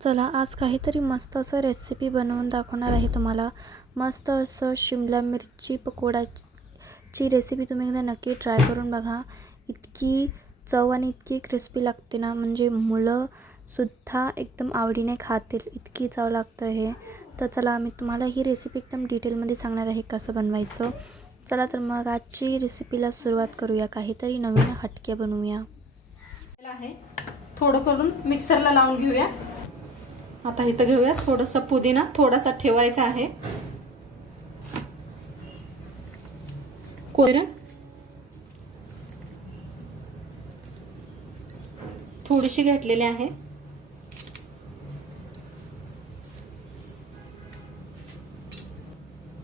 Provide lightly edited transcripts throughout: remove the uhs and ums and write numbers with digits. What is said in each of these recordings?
चला आज काहीतरी मस्त असं रेसिपी बनवून दाखवणार आहे तुम्हाला। मस्त असं शिमला मिरची पकोडाची रेसिपी तुम्ही एकदा नक्की ट्राय करून बघा। इतकी चव आणि इतकी क्रिस्पी लागते ना, म्हणजे मुलं सुद्धा एकदम आवडीने खातील इतकी चव लागतं हे। तर चला मी तुम्हाला ही रेसिपी एकदम डिटेलमध्ये सांगणार आहे कसं बनवायचं। चला तर मग आजची रेसिपीला सुरुवात करूया, काहीतरी नवीन हटके बनवूया। थोडं करून मिक्सरला लावून घेऊया। आता इथं घेऊया थोडंसं पुदिना, थोडासा ठेवायचा आहे, कोथिंबीर थोडीशी घेतलेली आहे,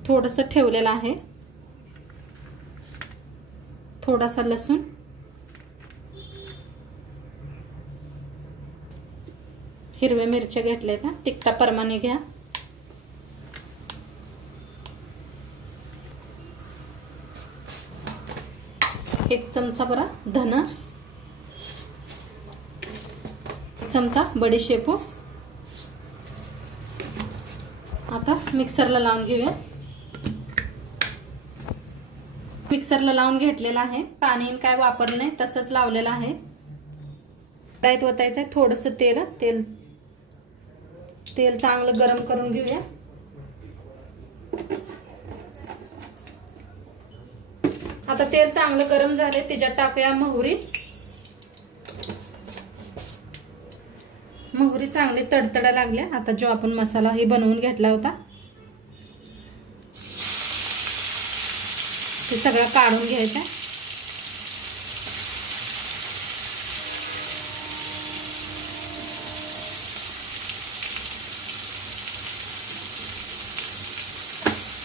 थोडंसं ठेवलेलं आहे, थोडासा लसूण, हिरव्या मिरच्या घेतल्या त्या तिखटाप्रमाणे घ्या, एक चमचा बरा धन, एक चमचा बडीशेपू। आता मिक्सरला लावून घेऊया। मिक्सरला लावून घेतलेला आहे, पाणी काय वापरलं नाही, तसंच लावलेलं आहे। कढईत ओतायचं आहे थोडंसं तेल चांगलं गरम करून घेऊया। आता तेल चांगलं गरम झाले, त्याच्यात टाकूया मोहरी। मोहरी चांगली तडतडा लागल्या। आता जो आपण मसाला हे बनवून घेतला होता ते सगळं काढून घ्यायचं।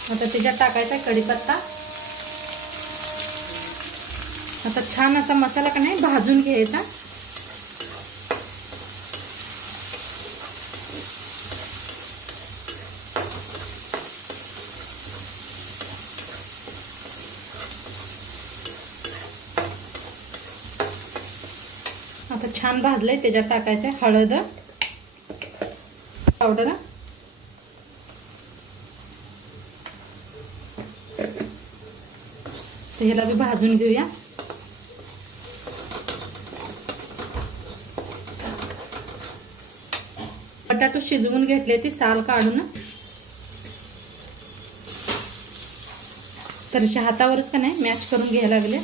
आता त्याच्यात टाकायचा कढीपत्ता। आता छान असा मसाला का नाही भाजून घ्यायचा। आता छान भाजलंय, त्याच्यात टाकायचं हळद पावडर, ह्याला बी भाजून घेऊया। बटाटो शिजवून घेतले, ती साल काढून तरीच्या हातावरच का नाही मॅच करून घ्यायला लागले।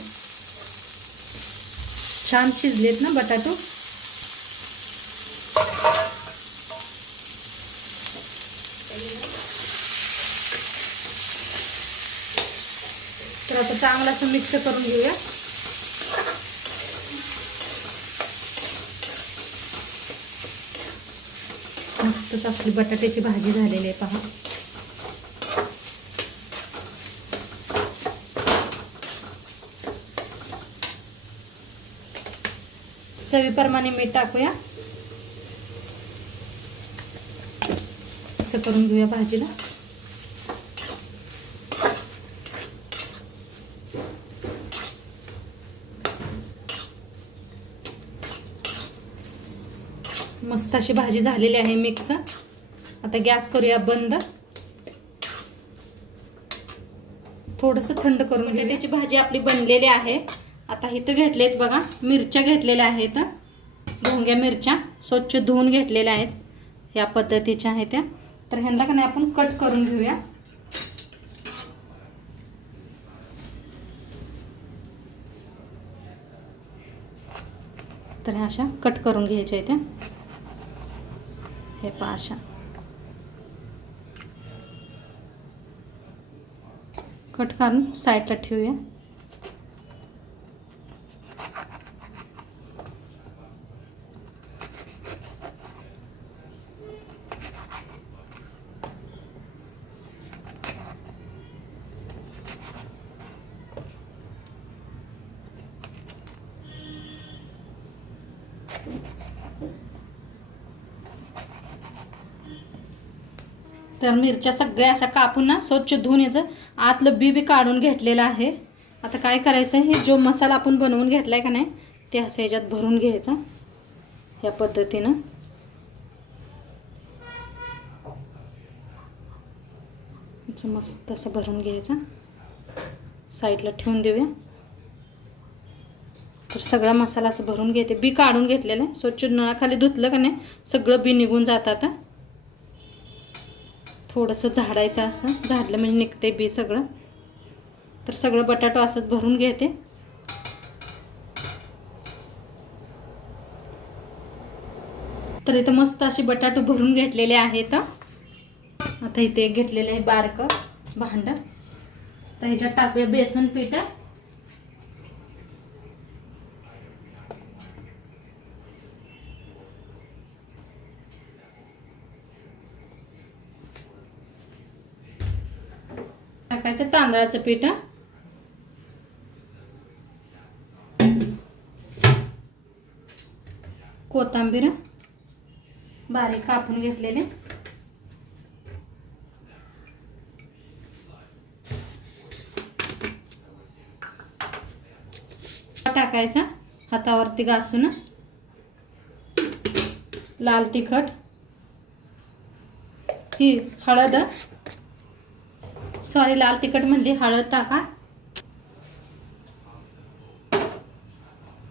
छान शिजलेत ना बटाटो। तर आता चांगलं असं मिक्स करून घेऊया। मस्तच आपली बटाट्याची भाजी झालेली आहे पहा। चवीप्रमाणे मीठ टाकूया, असं करून घेऊया भाजीला। मस्त अशी भाजी झालेली आहे मिक्स। आता गॅस करूया बंद, थोडंसं थंड करून घेऊया। त्याची भाजी आपली बनलेली आहे। आता इथं घेतलेत बघा मिरच्या घेतलेल्या आहेत, भोंग्या मिरच्या स्वच्छ धुवून घेतलेल्या आहेत, या पद्धतीच्या आहेत त्या। तर ह्यांना का नाही आपण कट करून घेऊया। तर ह्या अशा कट करून घ्यायच्या आहेत, हे पहा अशा कट करून साईडला ठेवूया। तर मिरच्या सगळ्या अशा कापून ना स्वच्छ धुवून याचं आतलं बी काढून घेतलेलं आहे। आता काय करायचं, हे जो मसाला आपण बनवून घेतलाय का नाही ते असं ह्याच्यात भरून घ्यायचा, या पद्धतीनं। असं मस्त असं भरून घ्यायचं, साईडला ठेवून देऊया. तर सगळा मसाला असं भरून घेते. बी काढून घेतलेलं आहे, स्वच्छ नळाखाली धुतलं का नाही सगळं बी निघून जातात. थोडंसं झाडायचं, असं झाडलं म्हणजे निघते बी सगळं. तर सगळं बटाटो असंच भरून घेते. तर इथं मस्त असे बटाटो भरून घेतलेले आहेत. आता इथे एक घेतलेलं आहे बारकं भांडं. तर ह्याच्यात टाकूया बेसन पीठ. टाकायचं तांदळाचं पीठ. कोथिंबीर बारीक कापून घेतलेले. टाकायचा हातावरती घासून. लाल तिखट, ही हळद, सॉरी लाल तिखट म्हणली, हळद टाका.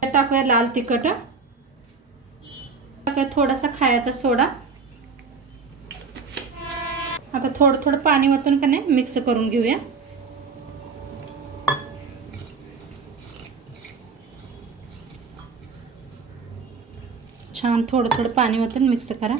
टाकूया लाल तिखट. टाकूया थोडासा खायचा सोडा. आता थोडं थोडं पाणी ओतून का नाही मिक्स करून घेऊया. छान थोडं थोडं पाणी ओतून मिक्स करा.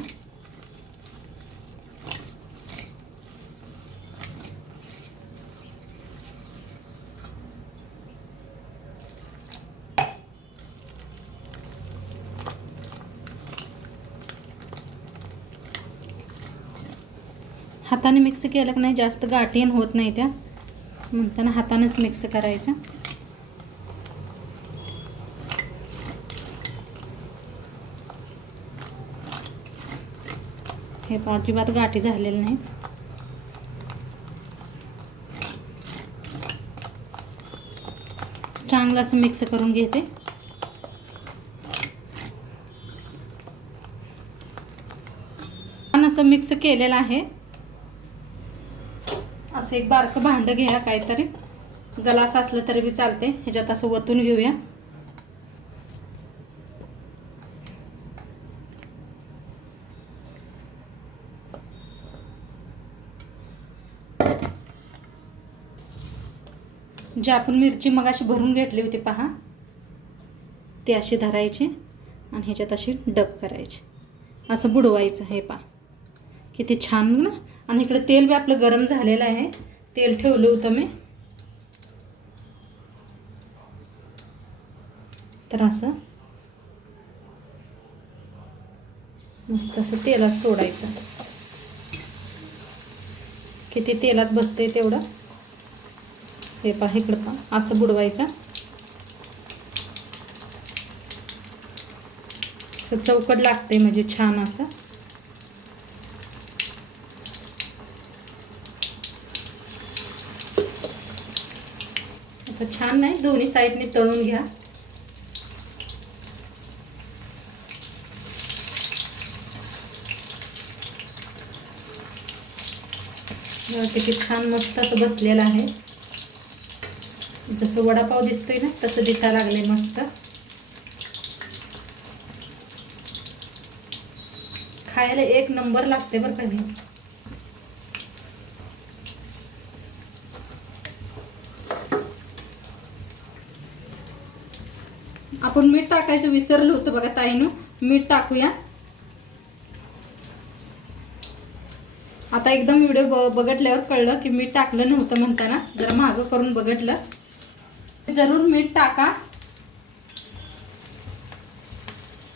हाताने मिक्स केलं की नाही जास्त गाठीण होत नाही, त्या म्हणताना हातानेच मिक्स करायचं. हे अजिबात गाठी झालेले नाही. चांगलं असं मिक्स करून घेते. छान असं मिक्स केलेलं आहे. असं एक बारकं भांडं घ्या, काहीतरी गलास असलं तरी बी चालते. ह्याच्यात असं वतून घेऊया. जे आपण मिरची मगाशी भरून घेतली होती पहा, ते अशी धरायची आणि ह्याच्यात अशी डब करायची, असं बुडवायचं. हे पहा किती छान ना. आणि इकडे तेल बी आपलं गरम झालेलं आहे. तेल ठेवलं होतं मी. तर असं मस्त असं तेलात सोडायचं. किती तेलात बसते तेवढं. हे पहा इकडं पहा असं बुडवायचं. असं चौकट लागते म्हणजे छान असं. आता छान नाही, दोन्ही साईडने तळून घ्या. किती छान मस्त असं बसलेलं आहे. जसं वडापाव दिसतोय ना तसं दिसायला लागले मस्त. खायला एक नंबर लागते बरं का. आपण मीठ टाकायचं विसरलो होतं बघा ताईनं. मीठ टाकूया. आता एकदम व्हिडिओ बघितल्यावर कळलं की मीठ टाकलं नव्हतं म्हणताना जरा मागं करून बघितलं. जरूर मीठ टाका.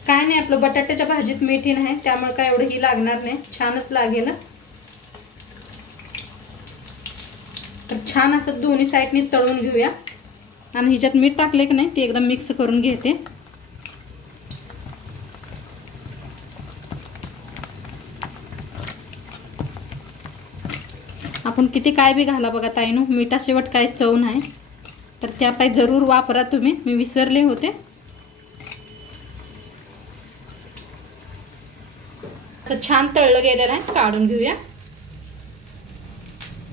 काय नाही, आपलं बटाट्याच्या भाजीत मीठ नाही त्यामुळे काय एवढं ही लागणार नाही, छानच लागेल. तर छान असं दोन्ही साईडनी तळून घेऊया. आणि ह्याच्यात मीठ टाकले की नाही ते एकदम मिक्स करून घेते. आपण किती काय बी घाला बघा ताईनो, मिठाशिवाय काय चव नाही. तर त्या पाय जरूर वापरा तुम्ही. मी विसरले होते. तर छान तळलं गेलेलं आहे, काढून घेऊया.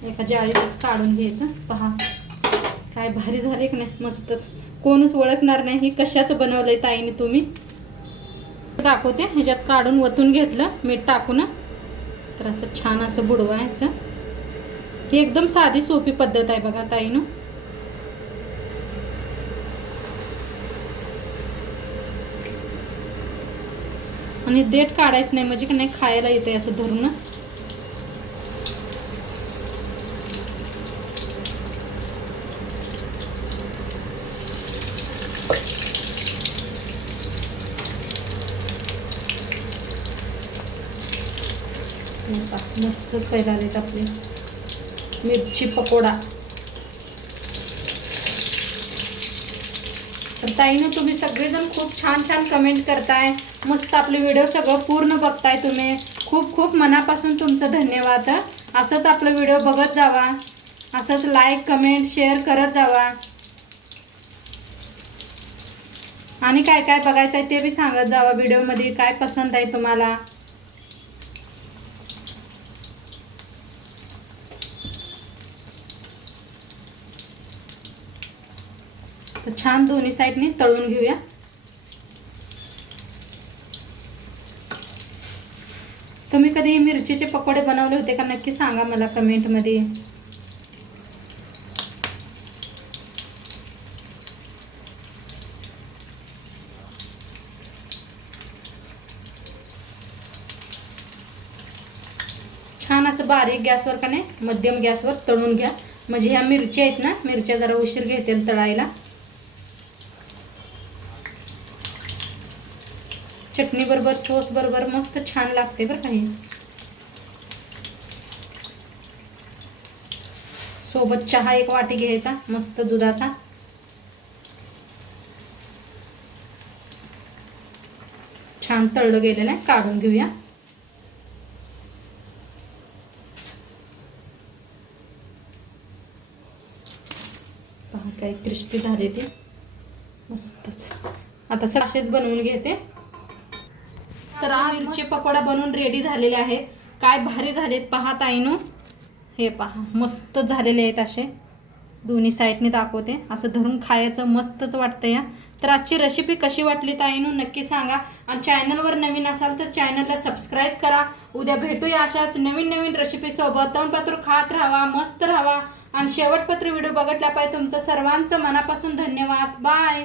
एका जाळीतच काढून घ्यायचं. पहा काय भारी झाले की नाही, मस्तच. कोणच ओळखणार नाही ही कशाचं बनवलंय ताईने. तुम्ही दाखवते. ह्याच्यात काढून वतून घेतलं मीठ टाकून. तर असं छान असं बुडवायचं. ही एकदम साधी सोपी पद्धत आहे बघा ताईनं. आणि देठ काढायचं नाही म्हणजे की नाही खायला येते असं धरून. मस्तच पहिला आलेत आपले मिरची पकोडा. तर ताईनं तुम्ही सगळेजण खूप छान छान कमेंट करताय. मस्त आपले व्हिडिओ सगळं पूर्ण बघताय तुम्ही. खूप खूप मनापासून तुमचं धन्यवाद. असंच आपलं व्हिडिओ बघत जावा. असंच लाईक कमेंट शेअर करत जावा. आणि काय काय बघायचं आहे ते बी सांगत जावा. व्हिडिओमध्ये काय पसंत आहे तुम्हाला. तर छान दोन्ही साईडनी तळून घेऊया. तुम्ही कधी मिरचीचे पकोडे बनवले होते का नक्की सांगा मला कमेंटमध्ये. छान असं बारीक गॅसवर का नाही मध्यम गॅसवर तळून घ्या. म्हणजे ह्या मिरच्या आहेत ना, मिरच्या जरा उशीर घेतील तळायला. चटणी बरोबर सॉस बरोबर मस्त छान लागते बरं काही. सोबत चहा एक वाटी घ्यायचा मस्त दुधाचा. छान तळलं गेलेलं आहे, काढून घेऊया. पहा काय क्रिस्पी झाले ते मस्तच. आता असेच बनवून घेते. तर आज मिरची पकोडा बनवून रेडी झालेले आहेत. काय भारी झालेत पहा ताईनो. हे पहा मस्त झालेले आहेत. असे दोन्ही साईडने दाखवते. असं धरून खायचं मस्तच वाटतं या. तर आजची रेसिपी कशी वाटली ताईनो नक्की सांगा. आणि चॅनलवर नवीन असाल तर चॅनलला सबस्क्राईब करा. उद्या भेटूया अशाच नवीन नवीन रेसिपीसोबत. तोंडपात्र खात राहावा, मस्त राहावा. आणि शेवटपत्र व्हिडिओ बघितला पाहिजे. तुमचं सर्वांचं मनापासून धन्यवाद. बाय.